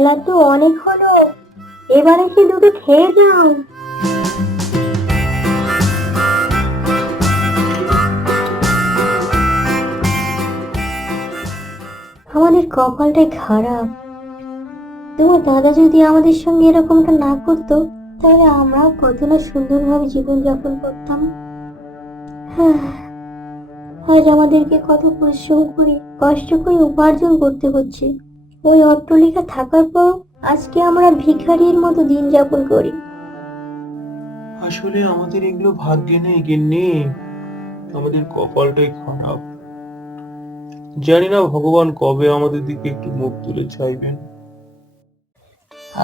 বেলা তো অনেক হলো, এবার এসে দুটো খেয়ে যাও। আমাদের কপালটাই খারাপ। তোমার দাদা যদি আমাদের সঙ্গে এরকমটা না করতো, তাহলে আমরাও কত না সুন্দরভাবে জীবনযাপন করতাম। হ্যাঁ, আজ আমাদেরকে কত পরিশ্রম করে কষ্ট করে উপার্জন করতে হচ্ছে। ওই অট্টালিকা থাকার পর আজকে আমরা ভিখারির মতো দিন যাপন করি। আসলে আমাদের এগুলো ভাগ্যে নেই গিন্নি, আমাদের কপালটাই খারাপ। জানি না ভগবান কবে আমাদের দিকে একটু মুখ তুলে চাইবেন।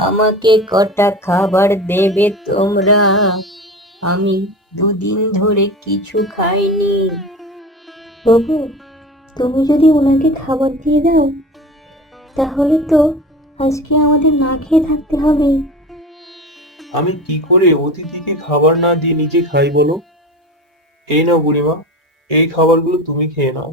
আমাকে কটা খাবার দেবে তোমরা? আমি দুদিন ধরে কিছু খাইনি। বাবু, তুমি যদি ওনাকে খাবার দিয়ে দাও, তাহলে তো আজকে আমাদের না খেয়ে থাকতে হবে। আমি কি করে অতিথিকে খাবার না দিয়ে নিজে খাই বলো? এই নাও বুড়িমা, এই খাবারগুলো তুমি খেয়ে নাও।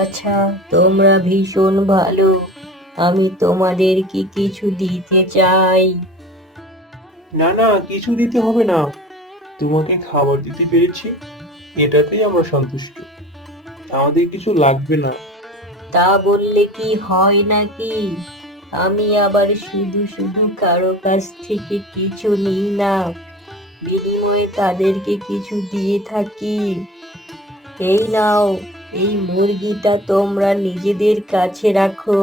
আচ্ছা, তোমরা ভীষণ ভালো। আমি তোমাদেরকে কিছু দিতে চাই। না না, কিছু দিতে হবে না, তোমাকে খাবার দিতে পেরেছি, এটাতেই আমরা সন্তুষ্ট। আমাদের কিছু লাগবে না। তা বললে কি হয় নাকি? আমি আবার শুধু শুধু কারো কাছ থেকে কিছু নিই না, বিনিময়ে তাদেরকে কিছু দিয়ে থাকি। এই নাও, এই মুরগিটা তোমরা নিজেদের কাছে রাখো।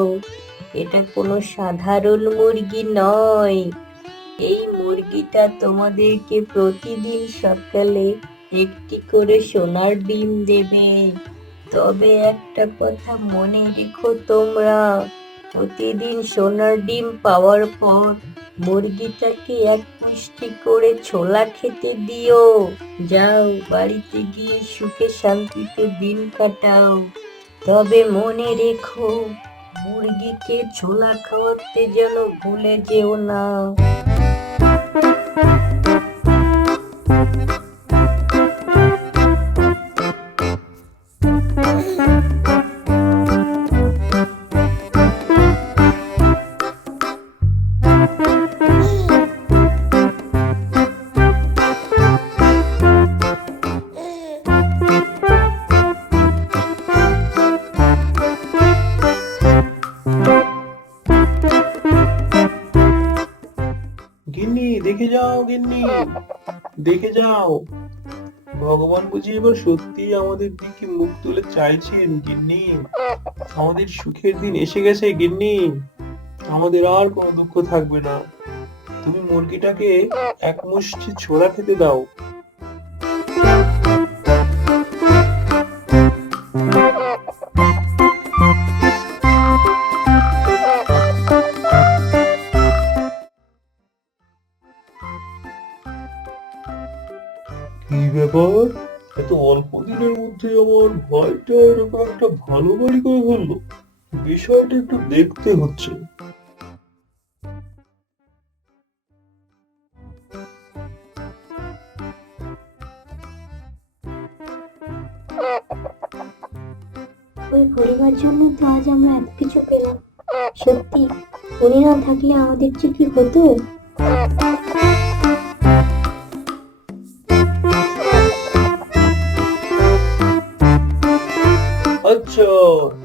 এটা কোনো সাধারণ মুরগি নয়। এই মুরগিটা তোমাদেরকে প্রতিদিন সকালে একটি করে সোনার ডিম দেবে। তবে একটা কথা মনে রেখো তোমরা, প্রতিদিন সোনার ডিম পাওয়ার পর মুরগিটাকে এক মুষ্টি করে ছোলা খেতে দিও। যাও, বাড়িতে গিয়ে সুখে শান্তিতে দিন কাটাও। তবে মনে রেখো, মুরগিকে ছোলা খাওয়াতে যেন ভুলে যেও না। গিন্নি দেখে যাও, গিন্নি দেখে যাও, ভগবান বুঝি এবার সত্যি আমাদের দিকে মুখ তুলে চাইছেন গিন্নি। আমাদের সুখের দিন এসে গেছে গিন্নি, আমাদের আর কোনো দুঃখ থাকবে না। তুমি মুরগিটাকে এক মুষ্টি ছোলা খেতে দাও। কি ব্যাপার, এত অল্প দিনের মধ্যে আমার ভয়টা এরকম একটা ভালো বাড়ি করে ফেললো? বিষয়টা একটু দেখতে হচ্ছে। ওই পরিবার জন্য তো আজ আমরা এত কিছু পেলাম। সত্যি, উনি না থাকলে আমাদের যে কি হতো। আচ্ছা,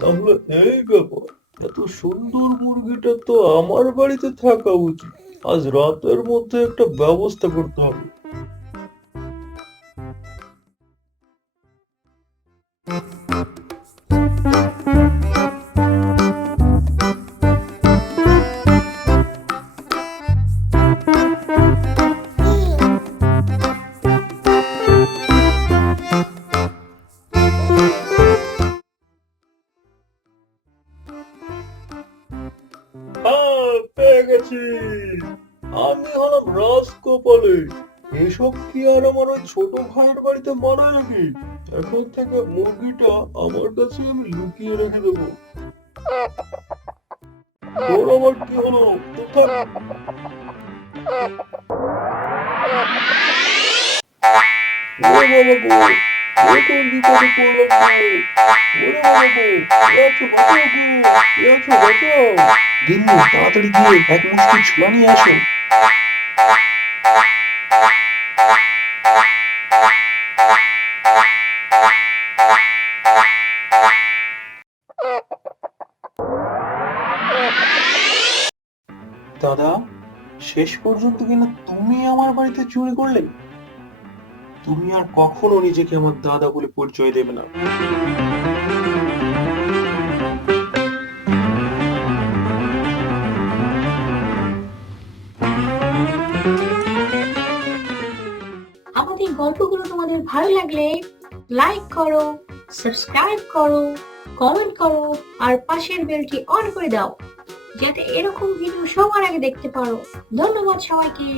তাহলে এই ব্যাপার, এত সুন্দর মুরগিটা তো আমার বাড়িতে থাকা উচিত। আজ রাতের মধ্যে একটা ব্যবস্থা করতে হবে। হ্যাঁ, পেয়ে গেছি, আমি হলাম রাজকপালে। এসব কি আর আমার ওই ছোট ভাইয়ের বাড়িতে মানায় নাকি? এখন থেকে মুরগিটা আমার কাছে আমি লুকিয়ে রেখে দেবো। তোর আবার কি হলো? কোথায়? ওরে বাবা গো, এ কোন বিপদে পড়লাম গো। ওরে বাবা গো, কে আছো বাঁচাও গো, কে আছো বাঁচাও। গিন্নি তাড়াতাড়ি গিয়ে এক মুষ্টি ছোলা নিয়ে আসো। দাদা, শেষ পর্যন্ত কিনা তুমি আমার বাড়িতে চুরি করলে। তুমি আর কখনো নিজেকে আমার দাদা বলে পরিচয় দেবে না। আমাদের গল্পগুলো তোমাদের ভালো লাগলে লাইক করো, সাবস্ক্রাইব করো, কমেন্ট করো আর পাশের বেলটি অন করে দাও যাতে এরকম ভিডিও সবার আগে দেখতে পারো। ধন্যবাদ সবাইকে।